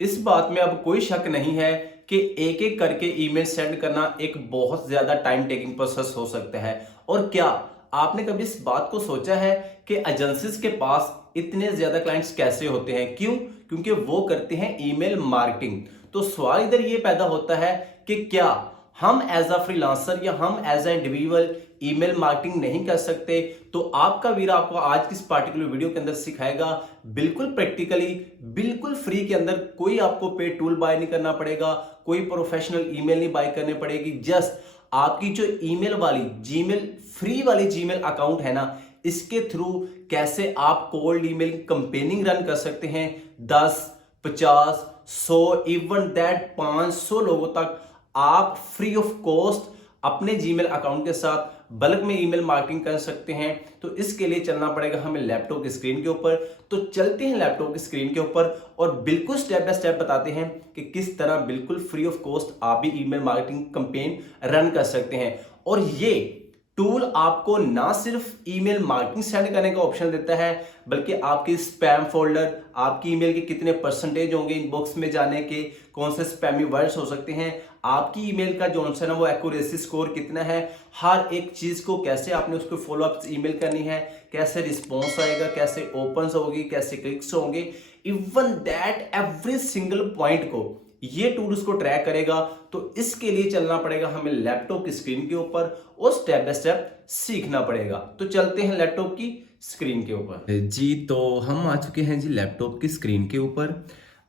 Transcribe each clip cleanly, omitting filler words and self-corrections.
इस बात में अब कोई शक नहीं है कि एक एक करके ईमेल सेंड करना एक बहुत ज्यादा टाइम टेकिंग प्रोसेस हो सकता है। और क्या आपने कभी इस बात को सोचा है कि एजेंसीज के पास इतने ज्यादा क्लाइंट्स कैसे होते हैं? क्यों? क्योंकि वो करते हैं ईमेल मार्केटिंग। तो सवाल इधर ये पैदा होता है कि क्या हम एज अ फ्रीलांसर या हम as a individual email marketing नहीं कर सकते? तो आपका वीर आपको आज की इस पार्टिकुलर वीडियो के अंदर सिखाएगा, बिल्कुल प्रैक्टिकली, बिल्कुल फ्री के अंदर। कोई आपको पेड टूल बाय नहीं करना पड़ेगा, कोई प्रोफेशनल ईमेल नहीं बाय करनी पड़ेगी। जस्ट आपकी जो ईमेल वाली जीमेल फ्री वाली जीमेल अकाउंट है ना, इसके थ्रू कैसे आप कोल्ड ईमेल कंपेनिंग रन कर सकते हैं। 10, 50, 100, इवन दैट 500 लोगों तक आप फ्री ऑफ कॉस्ट अपने जीमेल अकाउंट के साथ बल्क में ईमेल मार्केटिंग कर सकते हैं। तो इसके लिए चलना पड़ेगा हमें लैपटॉप की स्क्रीन के ऊपर। तो चलते हैं लैपटॉप की स्क्रीन के ऊपर और बिल्कुल स्टेप बाय स्टेप बताते हैं कि किस तरह बिल्कुल फ्री ऑफ कॉस्ट आप भी ईमेल मार्केटिंग कैंपेन रन कर सकते हैं। और ये टूल आपको ना सिर्फ ईमेल मार्केटिंग सेंड करने का ऑप्शन देता है, बल्कि आपके स्पैम फोल्डर, आपकी ईमेल के कितने परसेंटेज होंगे इनबॉक्स में जाने के, कौन से स्पैमी वर्ड्स हो सकते हैं, आपकी ईमेल का जो आंसर है वो एक्यूरेसी स्कोर कितना है, हर एक चीज को कैसे आपने उसको फॉलो अप ईमेल करनी है, कैसे रिस्पॉन्स आएगा, कैसे ओपन होगी, कैसे क्लिक्स होंगे, even that every single point को ये टूल उसको ट्रैक करेगा। तो इसके लिए चलना पड़ेगा हमें लैपटॉप की स्क्रीन के ऊपर और स्टेप बाय स्टेप सीखना पड़ेगा। तो चलते हैं लैपटॉप की स्क्रीन के ऊपर जी। तो हम आ चुके हैं जी लैपटॉप की स्क्रीन के ऊपर।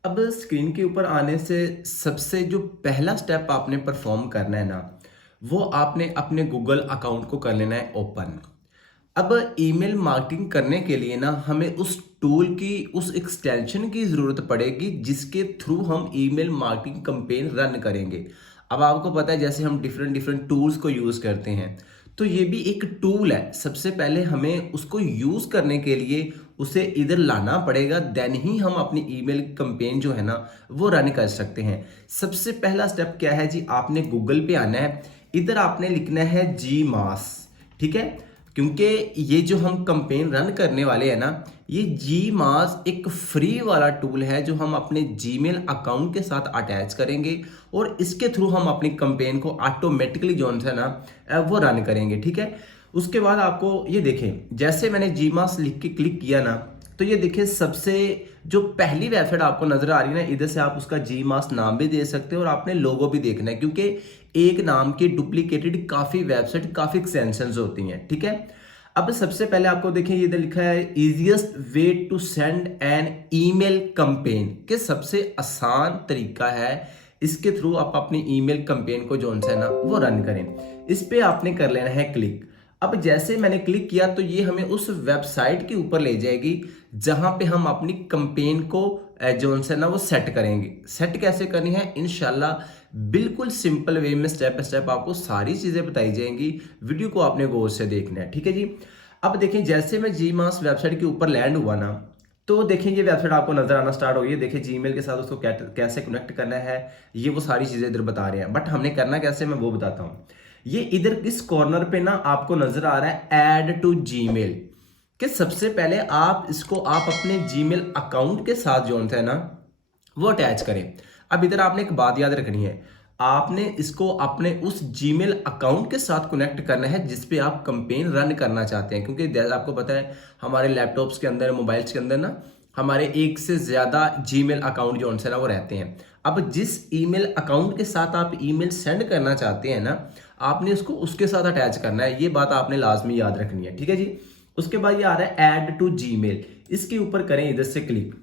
अब स्क्रीन के ऊपर आने से सबसे जो पहला स्टेप आपने परफॉर्म करना है ना, वो आपने अपने गूगल अकाउंट को कर लेना है ओपन। अब ईमेल मार्केटिंग करने के लिए ना हमें उस टूल की, उस एक्सटेंशन की ज़रूरत पड़ेगी जिसके थ्रू हम ईमेल मार्केटिंग कैंपेन रन करेंगे। अब आपको पता है जैसे हम डिफरेंट डिफरेंट टूल्स को यूज़ करते हैं, तो ये भी एक टूल है। सबसे पहले हमें उसको यूज़ करने के लिए उसे इधर लाना पड़ेगा, देन ही हम अपनी ईमेल कैंपेन जो है ना वो रन कर सकते हैं। सबसे पहला स्टेप क्या है जी, आपने गूगल पे आना है, इधर आपने लिखना है जी मास। ठीक है, क्योंकि ये जो हम कैंपेन रन करने वाले हैं ना, ये जी मास एक फ्री वाला टूल है जो हम अपने जीमेल अकाउंट के साथ अटैच करेंगे और इसके थ्रू हम अपनी कैंपेन को ऑटोमेटिकली जो है ना वो रन करेंगे। ठीक है, उसके बाद आपको ये देखें, जैसे मैंने जी मास लिख के क्लिक किया ना, तो ये देखिए सबसे जो पहली वेबसाइट आपको नजर आ रही है ना, इधर से आप उसका जी मास नाम भी दे सकते हो और आपने लोगो भी देखना है, क्योंकि एक नाम की डुप्लीकेटेड काफी वेबसाइट, काफी एक्सटेंशंस होती हैं। ठीक है, अब सबसे पहले आपको देखिए इधर लिखा है easiest way to send an email campaign, के सबसे आसान तरीका है, इसके थ्रू आप अपनी ईमेल कैंपेन को जो है ना वो रन करें। इस पे आपने कर लेना है क्लिक। अब जैसे मैंने क्लिक किया तो ये हमें उस वेबसाइट के ऊपर ले जाएगी जहां पे हम अपनी कैंपेन को जो है ना वो सेट करेंगे। सेट कैसे करनी है इंशाल्लाह बिल्कुल सिंपल वे में स्टेप बाय स्टेप आपको सारी चीजें बताई जाएंगी। वीडियो को आपने गौर से देखना है। ठीक है जी, अब देखें जैसे मैं जी मास वेबसाइट के ऊपर लैंड हुआ ना, तो देखें ये वेबसाइट आपको नजर आना स्टार्ट हो गई है। देखिए जीमेल के साथ उसको कैसे कनेक्ट करना है, ये वो सारी चीजें इधर बता रहे हैं, बट हमने करना कैसे मैं वो बताता हूँ। ये इधर इस कॉर्नर पे ना आपको नजर आ रहा है ऐड टू जीमेल, कि सबसे पहले आप इसको आप अपने जीमेल अकाउंट के साथ जो है ना वो अटैच करें। अब इधर आपने एक बात याद रखनी है, आपने इसको अपने उस जीमेल अकाउंट के साथ कनेक्ट करना है जिस पे आप कैंपेन रन करना चाहते हैं, क्योंकि जैसे आपको पता है हमारे लैपटॉप्स के अंदर, मोबाइल्स के अंदर ना हमारे एक से ज्यादा जीमेल अकाउंट जो है ना वो रहते हैं। अब जिस ईमेल अकाउंट के साथ आप ईमेल सेंड करना चाहते हैं ना, आपने उसको उसके साथ अटैच करना है, ये बात आपने लाजमी याद रखनी है। ठीक है जी, उसके बाद ये आ रहा है ऐड टू जीमेल, इसके ऊपर करें इधर से क्लिक।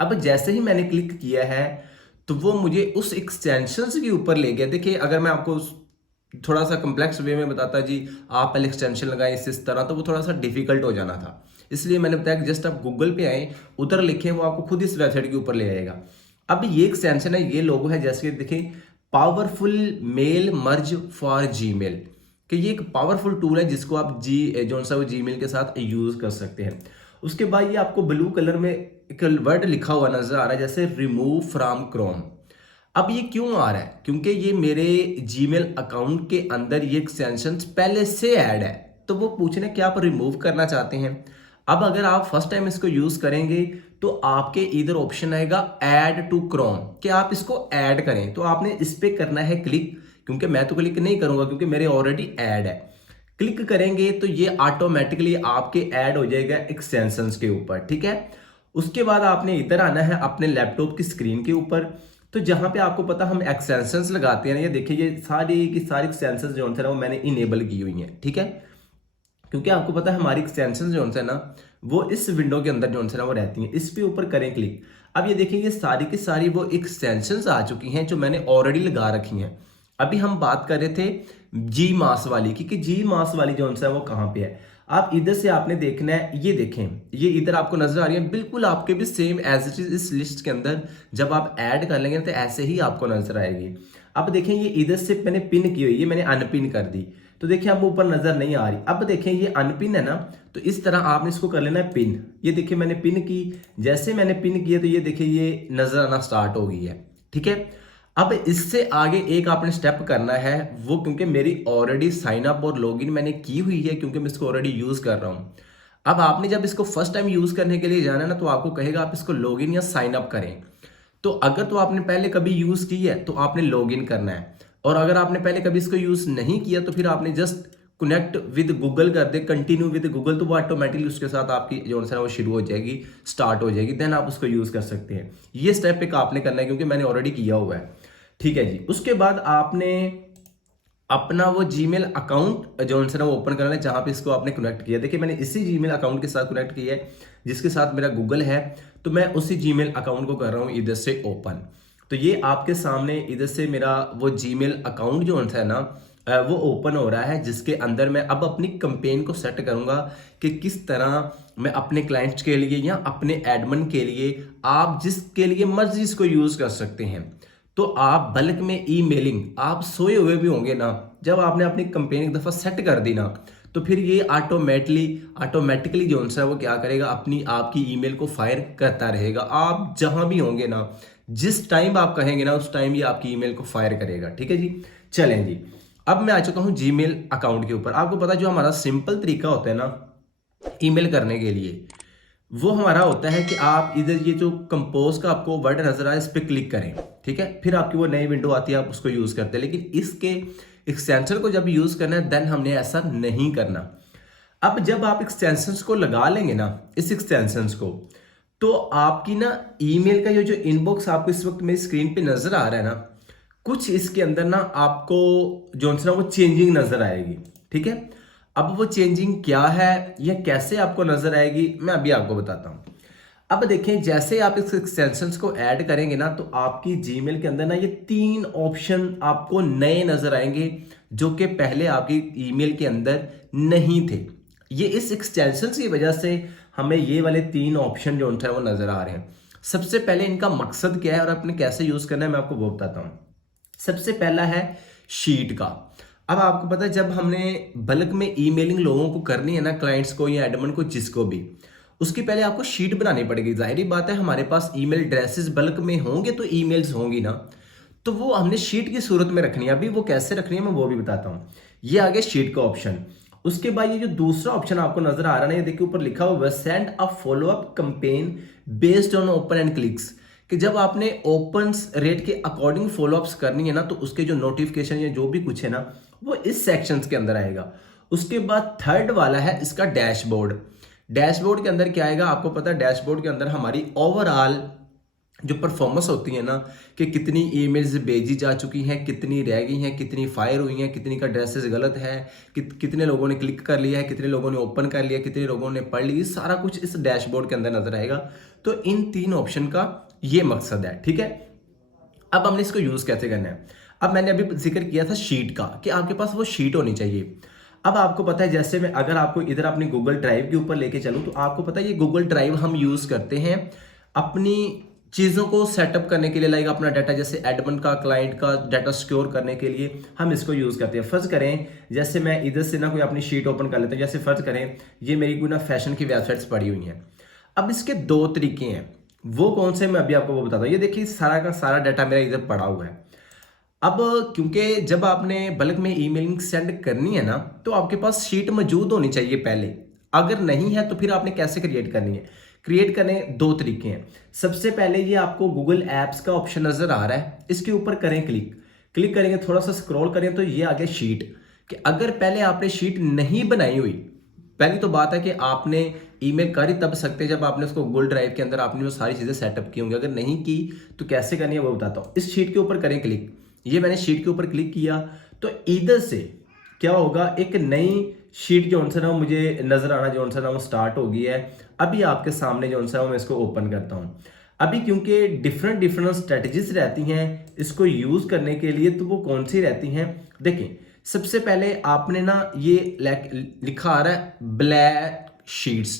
अब जैसे ही मैंने क्लिक किया है तो वो मुझे उस एक्सटेंशन के ऊपर ले गया। देखिए अगर मैं आपको थोड़ा सा कम्प्लेक्स वे में बताता जी, आप पहले एक्सटेंशन लगाएं इस तरह, तो वो थोड़ा सा डिफिकल्ट हो जाना था। इसलिए मैंने बताया कि जस्ट आप गूगल पे आए, उधर लिखें, वो आपको खुद इस वेबसाइट के ऊपर ले आएगा। अब ये एक्सटेंशन है, ये लोगो है, जैसे देखें powerful mail merge for Gmail, कि ये एक पावरफुल टूल है जिसको आप जो सा वो जीमेल के साथ यूज कर सकते हैं। उसके बाद ये आपको ब्लू कलर में एक वर्ड लिखा हुआ नजर आ रहा है, जैसे रिमूव फ्रॉम क्रोम। अब ये क्यों आ रहा है, क्योंकि ये मेरे जीमेल अकाउंट के अंदर ये एक्सटेंशन पहले से ऐड है, तो वो पूछने क्या आप रिमूव करना चाहते हैं। अब अगर आप फर्स्ट टाइम इसको यूज करेंगे तो आपके इधर ऑप्शन आएगा ऐड टू क्रोम, कि आप इसको ऐड करें। तो आपने इस पे करना है क्लिक, क्योंकि मैं तो क्लिक नहीं करूंगा क्योंकि मेरे ऑलरेडी ऐड है। क्लिक करेंगे तो ये ऑटोमेटिकली आपके ऐड हो जाएगा एक्सटेंशंस के ऊपर, ठीक है। उसके बाद आपने इधर आना है अपने लैपटॉप की स्क्रीन के ऊपर। तो जहां पे आपको पता हम एक्सटेंशंस लगाते हैं ना, ये देखिए ये सारी की सारी एक्सटेंशंस जो है ना वो मैंने इनेबल की हुई हैं, ठीक है। क्योंकि आपको पता है हमारी एक्सटेंशन जो है ना वो इस विंडो के अंदर जो है ना वो रहती हैं। इस पे ऊपर करें क्लिक। अब ये देखिए ये सारी की सारी वो एक्सटेंशंस आ चुकी हैं जो मैंने ऑलरेडी लगा रखी हैं। अभी हम बात कर रहे थे जी मास वाली, क्योंकि जी मास वाली जो है वो कहाँ पे है। आप इधर से आपने देखना है, ये देखें ये इधर आपको नजर आ रही है, बिल्कुल आपके भी सेम एज इट इज इस लिस्ट के अंदर जब आप ऐड कर लेंगे तो ऐसे ही आपको नजर आएगी। अब देखें ये इधर से मैंने पिन की हुई, ये मैंने अनपिन कर दी, तो देखिए अब ऊपर नजर नहीं आ रही। अब देखें ये अनपिन है ना, तो इस तरह आपने इसको कर लेना है पिन। ये देखिए मैंने पिन की, जैसे मैंने पिन किया तो ये देखिए ये नजर आना स्टार्ट हो गई है, ठीक है। अब इससे आगे एक आपने स्टेप करना है वो, क्योंकि मेरी ऑलरेडी साइन अप और लॉगिन मैंने की हुई है, क्योंकि मैं इसको ऑलरेडी यूज कर रहा हूं। अब आपने जब इसको फर्स्ट टाइम यूज करने के लिए जाना है ना, तो आपको कहेगा आप इसको लॉगिन या साइन अप करें। तो अगर तो आपने पहले कभी यूज की है तो आपने लॉगिन करना है, और अगर आपने पहले कभी इसको यूज नहीं किया तो फिर आपने जस्ट कनेक्ट विद गूगल कर दे, कंटिन्यू विद गूगल, तो वो ऑटोमेटिकली उसके साथ आपकी जो है वो शुरू हो जाएगी, स्टार्ट हो जाएगी, देन आप उसको यूज कर सकते हैं। ये स्टेप एक आपने करना है क्योंकि मैंने ऑलरेडी किया हुआ है, ठीक है जी। उसके बाद आपने अपना वो जीमेल अकाउंट जो है वो ओपन करना है जहां पे इसको आपने कनेक्ट किया। देखिए मैंने इसी जीमेल अकाउंट के साथ कनेक्ट किया है जिसके साथ मेरा गूगल है, तो मैं उसी जीमेल अकाउंट को कर रहा हूं इधर से ओपन। तो ये आपके सामने इधर से मेरा वो जीमेल अकाउंट जो है ना वो ओपन हो रहा है, जिसके अंदर मैं अब अपनी कंपेन को सेट करूंगा कि किस तरह मैं अपने क्लाइंट्स के लिए या अपने एडमिन के लिए, आप जिसके लिए मर्जी इसको यूज कर सकते हैं। तो आप बल्क में ईमेलिंग, आप सोए हुए भी होंगे ना, जब आपने अपनी कंपेन एक दफा सेट कर दी ना, तो फिर ये ऑटोमेटिकली जो है वो क्या करेगा, अपनी आपकी ईमेल को फायर करता रहेगा। आप जहां भी होंगे ना, जिस टाइम आप कहेंगे ना उस टाइम ये आपकी ईमेल को फायर करेगा, ठीक है जी। चलें जी, अब मैं आ चुका हूं जीमेल अकाउंट के ऊपर। आपको पता जो हमारा सिंपल तरीका होता है ना ईमेल करने के लिए, वो हमारा होता है कि आप इधर ये जो कंपोज का आपको वर्ड नजर आए इस पर क्लिक करें, ठीक है। फिर आपकी वो नई विंडो आती है, आप उसको यूज करते हैं। लेकिन इसके एक्सटेंशन को जब यूज करना है देन हमने ऐसा नहीं करना। अब जब आप एक्सटेंशंस को लगा लेंगे ना, इस एक्सटेंशंस को, तो आपकी ना ईमेल का ये जो इनबॉक्स आपको इस वक्त मेरी स्क्रीन पे नजर आ रहा है ना, कुछ इसके अंदर ना आपको जो है ना वो चेंजिंग नजर आएगी, ठीक है। अब वो चेंजिंग क्या है या कैसे आपको नजर आएगी मैं अभी आपको बताता हूं। अब देखें जैसे आप इस एक्सटेंशंस को ऐड करेंगे ना, तो आपकी जीमेल के अंदर ना ये 3 ऑप्शन आपको नए नजर आएंगे जो कि पहले आपकी ईमेल के अंदर नहीं थे। ये इस एक्सटेंशंस की वजह से हमें ये वाले 3 ऑप्शन जो है वो नजर आ रहे हैं। सबसे पहले इनका मकसद क्या है और आपने कैसे यूज करना है मैं आपको वो बताता हूं। सबसे पहला है शीट का। अब आपको पता है जब हमने बल्क में ईमेलिंग लोगों को करनी है ना, क्लाइंट्स को या एडमिन को, जिसको भी, उसकी पहले आपको शीट बनानी पड़ेगी। जाहिर बात है हमारे पास ईमेल एड्रेसेस बल्क में होंगे तो ईमेल्स होंगी ना, तो वो हमने शीट की सूरत में रखनी है। अभी वो कैसे रखनी है मैं वो भी बताता हूँ। ये आगे शीट का ऑप्शन। उसके बाद ये जो दूसरा ऑप्शन आपको नजर आ रहा है ना, ये देखिए ऊपर लिखा हुआ send a follow up campaign based on open and clicks, कि जब आपने ओपन रेट के अकॉर्डिंग फॉलोअप्स करनी है ना, तो उसके जो नोटिफिकेशन या जो भी कुछ है ना वो इस सेक्शंस के अंदर आएगा। उसके बाद थर्ड वाला है इसका डैशबोर्ड। डैशबोर्ड के अंदर क्या आएगा आपको पता है, डैशबोर्ड के अंदर हमारी ओवरऑल जो परफॉर्मेंस होती है ना, कि कितनी ईमेल्स भेजी जा चुकी हैं, कितनी रह गई हैं, कितनी फायर हुई हैं, कितनी का ड्रेसेस गलत है, कितने लोगों ने क्लिक कर लिया है, कितने लोगों ने ओपन कर लिया, कितने लोगों ने पढ़ ली, सारा कुछ इस डैशबोर्ड के अंदर नजर आएगा। तो इन 3 ऑप्शन का ये मकसद है, ठीक है। अब हमने इसको यूज कैसे करना है। अब मैंने अभी जिक्र किया था शीट का, कि आपके पास वो शीट होनी चाहिए। अब आपको पता है जैसे मैं अगर आपको इधर अपनी गूगल ड्राइव के ऊपर लेके चलूं, तो आपको पता है ये गूगल ड्राइव हम यूज करते हैं अपनी चीज़ों को सेटअप करने के लिए, लाइक अपना डाटा, जैसे एडमिन का, क्लाइंट का डाटा सिक्योर करने के लिए हम इसको यूज़ करते हैं। फर्ज करें जैसे मैं इधर से ना कोई अपनी शीट ओपन कर लेता हूं, जैसे फर्ज करें ये मेरी कोई ना फैशन की वेबसाइट्स पड़ी हुई हैं। अब इसके 2 तरीके हैं, वो कौन से मैं अभी आपको वो बताता हूँ। ये देखिए सारा का सारा डाटा मेरा इधर पड़ा हुआ है। अब क्योंकि जब आपने बल्क में ईमेलिंग सेंड करनी है ना, तो आपके पास शीट मौजूद होनी चाहिए पहले। अगर नहीं है तो फिर आपने कैसे क्रिएट करनी है? क्रिएट करने दो तरीके हैं। सबसे पहले ये आपको गूगल एप्स का ऑप्शन नजर आ रहा है, इसके ऊपर करें क्लिक। क्लिक करेंगे, थोड़ा सा स्क्रॉल करें तो ये आ गया शीट। कि अगर पहले आपने शीट नहीं बनाई हुई, पहली तो बात है कि आपने ईमेल कर ही तब सकते जब आपने उसको गूगल ड्राइव के अंदर आपने वो सारी चीज़ें सेटअप की होंगी। अगर नहीं की तो कैसे करनी है वो बताता हूँ। इस शीट के ऊपर करें क्लिक। ये मैंने शीट के ऊपर क्लिक किया तो इधर से क्या होगा, एक नई शीट जो है ना मुझे नजर आना जो है ना वो स्टार्ट हो गई है। अभी आपके सामने जो है मैं इसको ओपन करता हूँ। अभी क्योंकि डिफरेंट स्ट्रेटजीज रहती हैं इसको यूज करने के लिए, तो वो कौन सी रहती हैं देखिए। सबसे पहले आपने ना ये लिखा आ रहा है ब्लैंक शीट्स,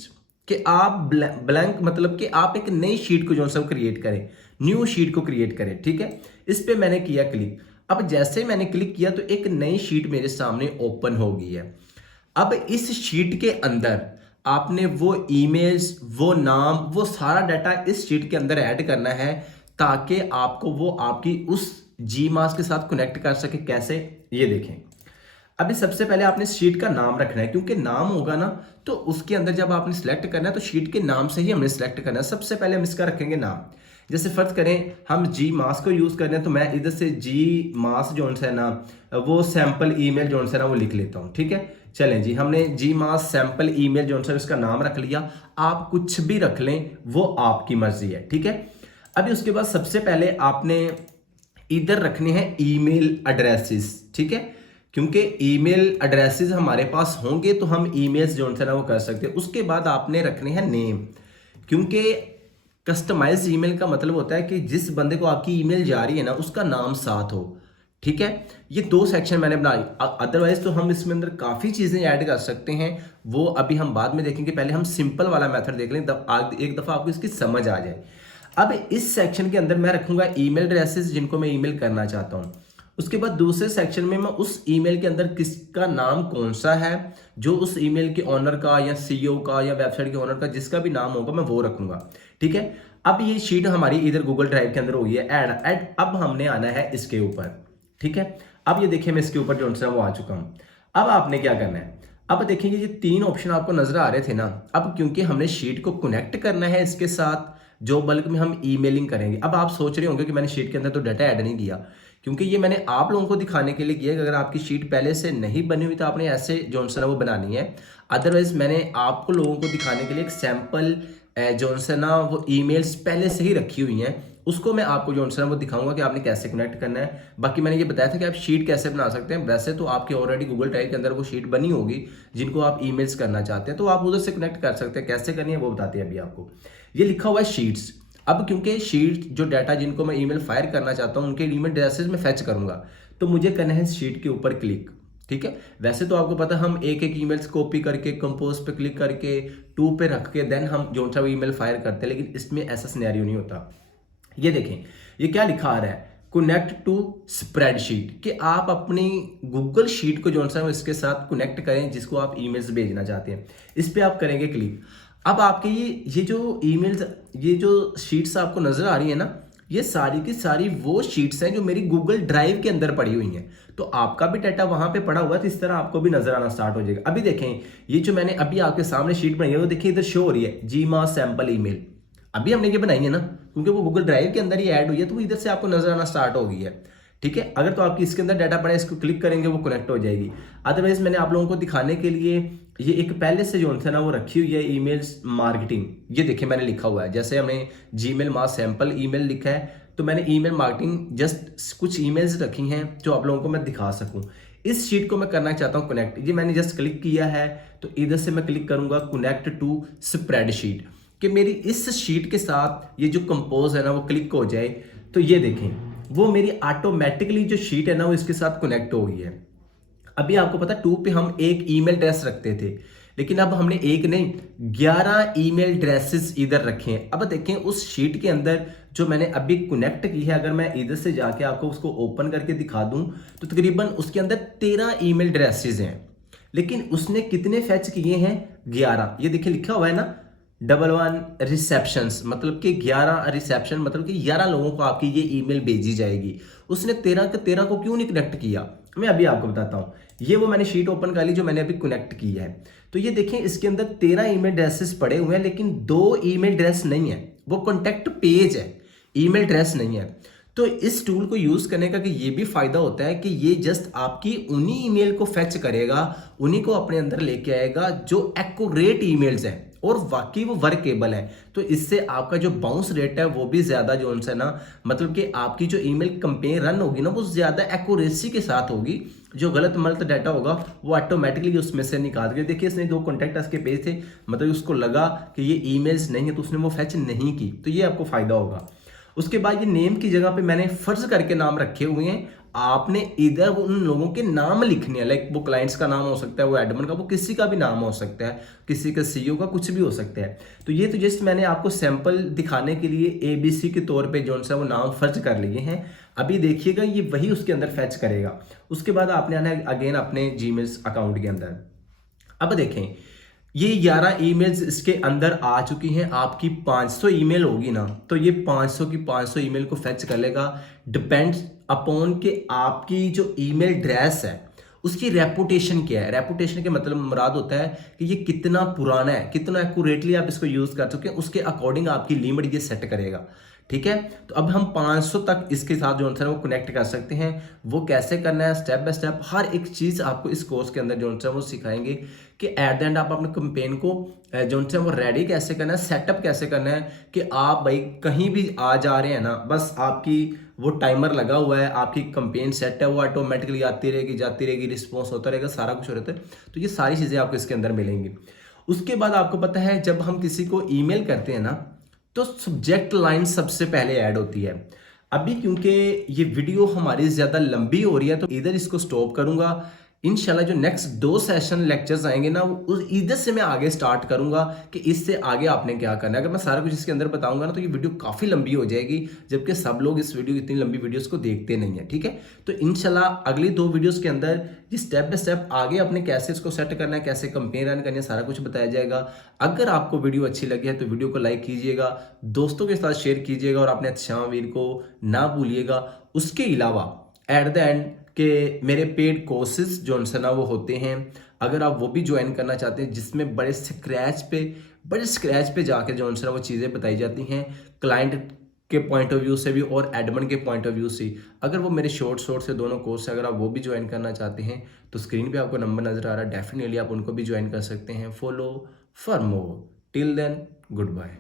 कि आप ब्लैंक मतलब कि आप एक नई शीट को जो है क्रिएट करें, न्यू शीट को क्रिएट करें। ठीक है, इस पे मैंने किया क्लिक। अब जैसे मैंने क्लिक किया तो एक नई शीट मेरे सामने ओपन हो गई है। अब इस शीट के अंदर आपने वो ईमेल्स, वो नाम, वो सारा डाटा इस शीट के अंदर ऐड करना है ताकि आपको वो आपकी उस जीमास के साथ कनेक्ट कर सके। कैसे, ये देखें। अभी सबसे पहले आपने शीट का नाम रखना है, क्योंकि नाम होगा ना तो उसके अंदर जब आपने सेलेक्ट करना है तो शीट के नाम से ही हमें सेलेक्ट करना है। सबसे पहले हम इसका रखेंगे नाम। जैसे फर्ज करें हम जी मास को यूज कर रहे हैं तो मैं इधर से जी मास जो है ना वो सैंपल ईमेल जो है ना वो लिख लेता हूँ। ठीक है, चलें जी, हमने जी मास सैंपल ईमेल जो है इसका नाम रख लिया। आप कुछ भी रख लें, वो आपकी मर्जी है। ठीक है, अभी उसके बाद सबसे पहले आपने इधर रखने हैं ईमेल एड्रेसेस। ठीक है, क्योंकि ईमेल एड्रेसेस हमारे पास होंगे तो हम ईमेल्स जो है ना वो कर सकते हैं। उसके बाद आपने रखने हैं नेम, क्योंकि कस्टमाइज ईमेल का मतलब होता है कि जिस बंदे को आपकी ईमेल जा रही है ना उसका नाम साथ हो। ठीक है, ये दो सेक्शन मैंने बनाई। अदरवाइज तो हम इसमें अंदर काफ़ी चीज़ें ऐड कर सकते हैं, वो अभी हम बाद में देखेंगे। पहले हम सिंपल वाला मेथड देख लें, एक दफ़ा आपको इसकी समझ आ जाए। अब इस सेक्शन के अंदर मैं रखूंगा ईमेल एड्रेसेस जिनको मैं ईमेल करना चाहता हूँ। उसके बाद दूसरे सेक्शन में मैं उस ईमेल के अंदर किसका नाम कौन सा है, जो उस ईमेल के ओनर का या सीईओ का या वेबसाइट के ओनर का जिसका भी नाम होगा मैं वो रखूंगा। ठीक है, अब ये शीट हमारी इधर गूगल ड्राइव के अंदर हो गई है ऐड। अब हमने आना है इसके ऊपर। ठीक है, अब ये देखिए मैं इसके ऊपर जो है वो आ चुका हूँ। अब आपने क्या करना है, अब देखिए ये तीन ऑप्शन आपको नजर आ रहे थे ना। अब क्योंकि हमने शीट को कनेक्ट करना है इसके साथ जो बल्क में हम ईमेलिंग करेंगे। अब आप सोच रहे होंगे कि मैंने शीट के अंदर तो डाटा ऐड नहीं किया, क्योंकि ये मैंने आप लोगों को दिखाने के लिए किया कि अगर आपकी शीट पहले से नहीं बनी हुई तो आपने ऐसे जॉनसन वो बनानी है। अदरवाइज मैंने आपको लोगों को दिखाने के लिए एक सैंपल जॉनसन वो ईमेल्स पहले से ही रखी हुई हैं, उसको मैं आपको जॉनसन वो दिखाऊंगा कि आपने कैसे कनेक्ट करना है। बाकी मैंने ये बताया था कि आप शीट कैसे बना सकते हैं। वैसे तो आपके ऑलरेडी गूगल ड्राइव के अंदर वो शीट बनी होगी जिनको आप ईमेल्स करना चाहते हैं, तो आप उधर से कनेक्ट कर सकते हैं। कैसे करनी है वो बताते हैं अभी आपको। ये लिखा हुआ है शीट्स। अब क्योंकि शीट जो डाटा जिनको मैं ईमेल फायर करना चाहता हूं उनके ईमेल एड्रेसेस में फेच करूंगा, तो मुझे करना है शीट के ऊपर क्लिक। ठीक है, वैसे तो आपको पता हम एक एक ईमेल्स कॉपी करके कंपोज पे क्लिक करके 2 पे रख के देन हम जो सा ईमेल फायर करते हैं, लेकिन इसमें ऐसा सिनेरियो नहीं होता। ये देखें ये क्या लिखा आ रहा है, कनेक्ट टू स्प्रेडशीट, कि आप अपनी गूगल शीट को जो सा इसके साथ कनेक्ट करें जिसको आप ईमेल्स भेजना चाहते हैं। इस पर आप करेंगे क्लिक। अब आपके ये जो ईमेल्स, ये जो शीट्स आपको नजर आ रही है ना, ये सारी की सारी वो शीट्स हैं जो मेरी गूगल ड्राइव के अंदर पड़ी हुई हैं। तो आपका भी डाटा वहां पे पड़ा हुआ है, तो इस तरह आपको भी नजर आना स्टार्ट हो जाएगा। अभी देखें ये जो मैंने अभी आपके सामने शीट बनाई है वो देखिए इधर शो हो रही है जीमा सैंपल ईमेल। अभी हमने ये बनाई है ना, क्योंकि वो गूगल ड्राइव के अंदर ही ऐड हुई है तो वो इधर से आपको नजर आना स्टार्ट हो गई है। ठीक है, अगर तो आपकी इसके अंदर डाटा पड़ा है, इसको क्लिक करेंगे वो कनेक्ट हो जाएगी। अदरवाइज मैंने आप लोगों को दिखाने के लिए ये एक पहले से जो है ना वो रखी हुई है ईमेल्स मार्केटिंग। ये देखिए मैंने लिखा हुआ है, जैसे हमने जीमेल मास सैंपल ईमेल लिखा है तो मैंने ईमेल मार्केटिंग जस्ट कुछ ईमेल्स रखी हैं जो आप लोगों को मैं दिखा सकूं। इस शीट को मैं करना चाहता हूं कनेक्ट। ये मैंने जस्ट क्लिक किया है तो इधर से मैं क्लिक करूंगा कनेक्ट टू स्प्रेडशीट, कि मेरी इस शीट के साथ ये जो कंपोज है ना वो क्लिक हो जाए। तो ये देखें वो मेरी ऑटोमेटिकली जो शीट है ना वो इसके साथ कनेक्ट हो गई है। अभी आपको पता 2 पे हम एक ईमेल एड्रेस रखते थे, लेकिन अब हमने एक नहीं 11 ईमेल एड्रेसेस इधर रखे हैं। अब देखें उस शीट के अंदर जो मैंने अभी कनेक्ट की है, अगर मैं इधर से जाके आपको उसको ओपन करके दिखा दूं तो तकरीबन उसके अंदर 13 ईमेल एड्रेसेस हैं, लेकिन उसने कितने फैच किए हैं 11। ये देखिए लिखा हुआ है ना 11 रिसेप्शंस, मतलब कि 11 रिसेप्शन, मतलब कि 11 लोगों को आपकी ये ईमेल भेजी जाएगी। उसने 13 के 13 को क्यों नहीं कनेक्ट किया, मैं अभी आपको बताता हूँ। ये वो मैंने शीट ओपन कर ली जो मैंने अभी कनेक्ट की है। तो ये देखें, इसके अंदर 13 ईमेल एड्रेसेस पड़े हुए हैं, लेकिन 2 ईमेल एड्रेस नहीं है, वो कॉन्टैक्ट पेज है, ईमेल एड्रेस नहीं है। तो इस टूल को यूज करने का कि ये भी फायदा होता है कि ये जस्ट आपकी उन्हीं ईमेल को फेच करेगा, उन्हीं को अपने अंदर लेके आएगा जो एक्यूरेट ईमेल्स हैं और वाकई वो वर्केबल है। तो इससे आपका जो बाउंस रेट है वो भी ज्यादा जो उनसे ना, मतलब कि आपकी जो ईमेल कंपेन रन होगी ना वो ज्यादा एक्यूरेसी के साथ होगी। जो गलत मलत डाटा होगा वो ऑटोमेटिकली उसमें से निकाल के, देखिए इसने 2 कॉन्टैक्ट के पेज थे, मतलब उसको लगा कि ये ईमेल्स नहीं है तो उसने वो फेच नहीं की, तो ये आपको फायदा होगा। उसके बाद ये नेम की जगह पे मैंने फर्ज करके नाम रखे हुए हैं, आपने इधर उन लोगों के नाम लिखने हैं, लाइक वो क्लाइंट्स का नाम हो सकता है, वो एडमिन का, वो किसी का भी नाम हो सकता है, किसी का सीईओ का, कुछ भी हो सकता है। तो ये तो जस्ट मैंने आपको सैंपल दिखाने के लिए एबीसी के तौर पे जो सा वो नाम फर्ज कर लिए हैं। अभी देखिएगा ये वही उसके अंदर फैच करेगा। उसके बाद आपने आना है अगेन अपने जीमेल अकाउंट के अंदर। अब देखें, ये 11 ईमेल्स इसके अंदर आ चुकी हैं। आपकी 500 ईमेल होगी ना, तो ये 500 की 500 ईमेल को फेच कर लेगा। डिपेंड्स अपॉन कि आपकी जो ईमेल एड्रेस है उसकी रेपुटेशन क्या है। रेपुटेशन के मतलब मुराद होता है कि ये कितना पुराना है, कितना एक्यूरेटली आप इसको यूज कर चुके हैं, उसके अकॉर्डिंग आपकी लिमिट ये सेट करेगा। ठीक है, तो अब हम 500 तक इसके साथ जो है वो कनेक्ट कर सकते हैं। वो कैसे करना है, स्टेप बाय स्टेप हर एक चीज आपको इस कोर्स के अंदर जो है वो सिखाएंगे कि एट द एंड आप अपने कंपेन को जो है वो रेडी कैसे करना है, सेटअप कैसे करना है कि आप भाई कहीं भी आ जा रहे हैं ना, बस आपकी वो टाइमर लगा हुआ है, आपकी कंपेन सेट है, वो ऑटोमेटिकली आती रहेगी जाती रहेगी, रिस्पॉन्स होता रहेगा, सारा कुछ हो रहता है। तो ये सारी चीजें आपको इसके अंदर मिलेंगी। उसके बाद आपको पता है जब हम किसी को ईमेल करते हैं ना, तो सब्जेक्ट लाइन सबसे पहले ऐड होती है। अभी क्योंकि ये वीडियो हमारी ज्यादा लंबी हो रही है तो इधर इसको स्टॉप करूंगा। इंशाल्लाह जो नेक्स्ट 2 सेशन लेक्चर्स आएंगे ना, उस इधर से मैं आगे स्टार्ट करूंगा कि इससे आगे आपने क्या करना है। अगर मैं सारा कुछ इसके अंदर बताऊंगा ना तो ये वीडियो काफी लंबी हो जाएगी, जबकि सब लोग इस वीडियो इतनी लंबी वीडियोस को देखते नहीं है। ठीक है, तो इंशाल्लाह अगली 2 वीडियोस के अंदर ये स्टेप बाय स्टेप आगे अपने कैसे इसको सेट करना है, कैसे कंपेन रन करनी है, सारा कुछ बताया जाएगा। अगर आपको वीडियो अच्छी लगी है तो वीडियो को लाइक कीजिएगा, दोस्तों के साथ शेयर कीजिएगा और अपने श्यामवीर को ना भूलिएगा। उसके अलावा एट द एंड के मेरे पेड कोर्सेज जो है ना वो होते हैं, अगर आप वो भी ज्वाइन करना चाहते हैं जिसमें बड़े स्क्रैच पे जाकर जो है ना वो चीज़ें बताई जाती हैं क्लाइंट के पॉइंट ऑफ व्यू से भी और एडमिन के पॉइंट ऑफ व्यू से। अगर वो मेरे शॉर्ट से दोनों कोर्स है, अगर आप वो भी ज्वाइन करना चाहते हैं तो स्क्रीन पे आपको नंबर नजर आ रहा है, डेफिनेटली आप उनको भी ज्वाइन कर सकते हैं। Follow for more, till then good bye.